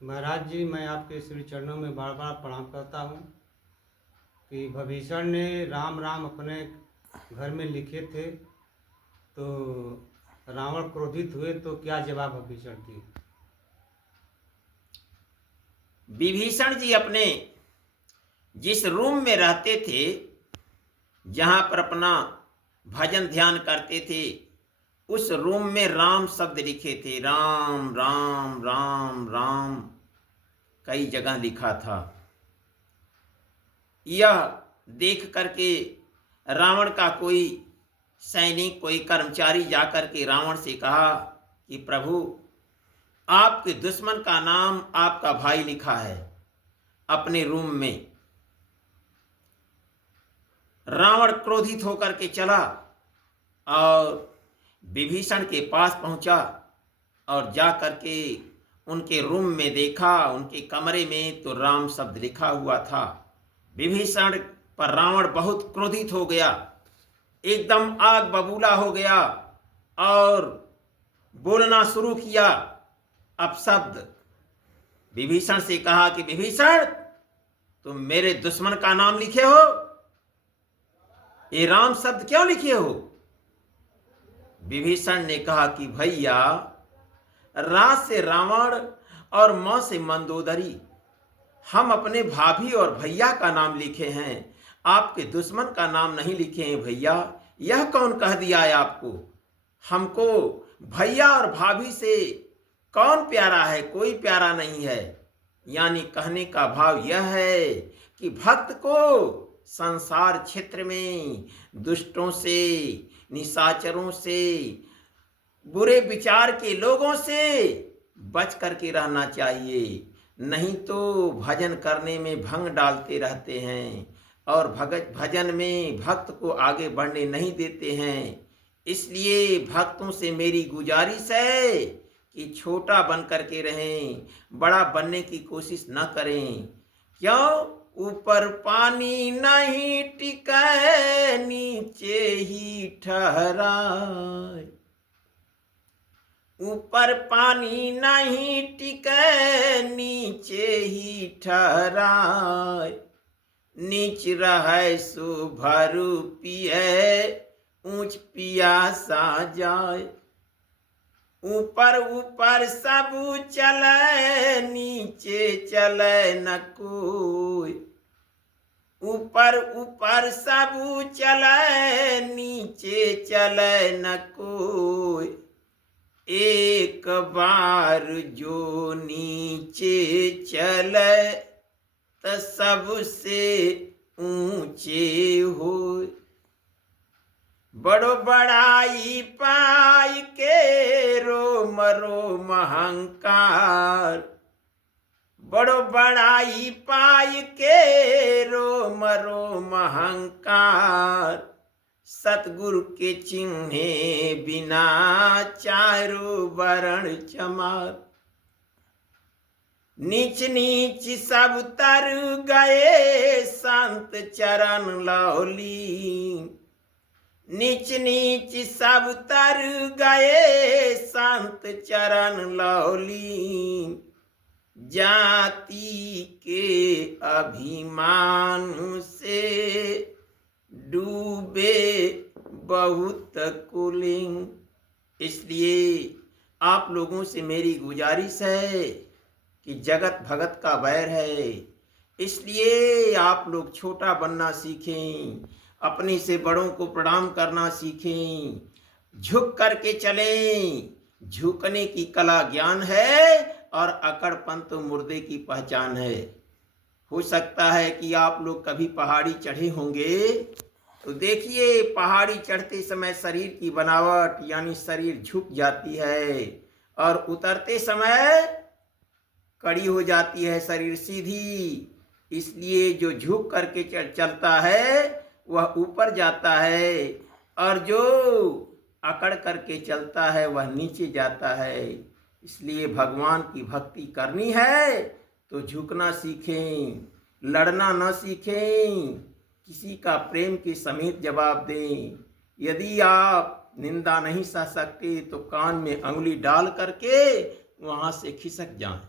महाराज जी, मैं आपके श्री चरणों में बार बार प्रणाम करता हूँ कि विभीषण ने राम राम अपने घर में लिखे थे, तो रावण क्रोधित हुए तो क्या जवाब विभीषण दिए? विभीषण जी अपने जिस रूम में रहते थे, जहां पर अपना भजन ध्यान करते थे, उस रूम में राम शब्द लिखे थे। राम राम राम राम कई जगह लिखा था। यह देख करके रावण का कोई सैनिक, कोई कर्मचारी जाकर के रावण से कहा कि प्रभु, आपके दुश्मन का नाम आपका भाई लिखा है अपने रूम में। रावण क्रोधित होकर के चला और विभीषण के पास पहुंचा और जा करके उनके रूम में देखा, उनके कमरे में तो राम शब्द लिखा हुआ था। विभीषण पर रावण बहुत क्रोधित हो गया, एकदम आग बबूला हो गया और बोलना शुरू किया अपशब्द। विभीषण से कहा कि विभीषण, तुम मेरे दुश्मन का नाम लिखे हो, ये राम शब्द क्यों लिखे हो? विभीषण ने कहा कि भैया, रा से रावण और म से मंदोदरी, हम अपने भाभी और भैया का नाम लिखे हैं, आपके दुश्मन का नाम नहीं लिखे हैं भैया। यह कौन कह दिया है आपको? हमको भैया और भाभी से कौन प्यारा है? कोई प्यारा नहीं है। यानी कहने का भाव यह है कि भक्त को संसार क्षेत्र में दुष्टों से, निशाचरों से, बुरे विचार के लोगों से बच करके रहना चाहिए, नहीं तो भजन करने में भंग डालते रहते हैं और भजन में भक्त को आगे बढ़ने नहीं देते हैं। इसलिए भक्तों से मेरी गुजारिश है कि छोटा बन करके रहें, बड़ा बनने की कोशिश न करें। क्यों? ऊपर पानी नहीं टिके, नीचे ही ठहराए। ऊपर पानी नहीं टिके, नीचे ही ठहराए। नीच रहे सो भरू पिए, ऊंच पियासा जाए। ऊपर ऊपर सब चले, नीचे चले न कोई। ऊपर ऊपर सब चले, नीचे चले न कोई। एक बार जो नीचे चले, तो सबसे ऊंचे हो। बड़ो बड़ाई पाई के रोम रोम अहंकार। बड़ो बड़ाई पाई के रोम रोम अहंकार। सतगुरु के चिन्हे बिना चारों वर्ण चमार। नीच नीच सब तर गए, संत चरण लौली। नीच नीच सब तर गए, संत चरण लौली। जाति के अभिमान से डूबे बहुत कुलिंग। इसलिए आप लोगों से मेरी गुजारिश है कि जगत भगत का वैर है, इसलिए आप लोग छोटा बनना सीखें, अपने से बड़ों को प्रणाम करना सीखें, झुक करके चलें। झुकने की कला ज्ञान है और अकड़पन तो मुर्दे की पहचान है। हो सकता है कि आप लोग कभी पहाड़ी चढ़े होंगे, तो देखिए पहाड़ी चढ़ते समय शरीर की बनावट यानी शरीर झुक जाती है और उतरते समय कड़ी हो जाती है शरीर सीधी। इसलिए जो झुक करके चलता है वह ऊपर जाता है और जो अकड़ करके चलता है वह नीचे जाता है। इसलिए भगवान की भक्ति करनी है तो झुकना सीखें, लड़ना न सीखें, किसी का प्रेम के समेत जवाब दें। यदि आप निंदा नहीं सह सकते तो कान में अंगुली डाल करके वहाँ से खिसक जाएं।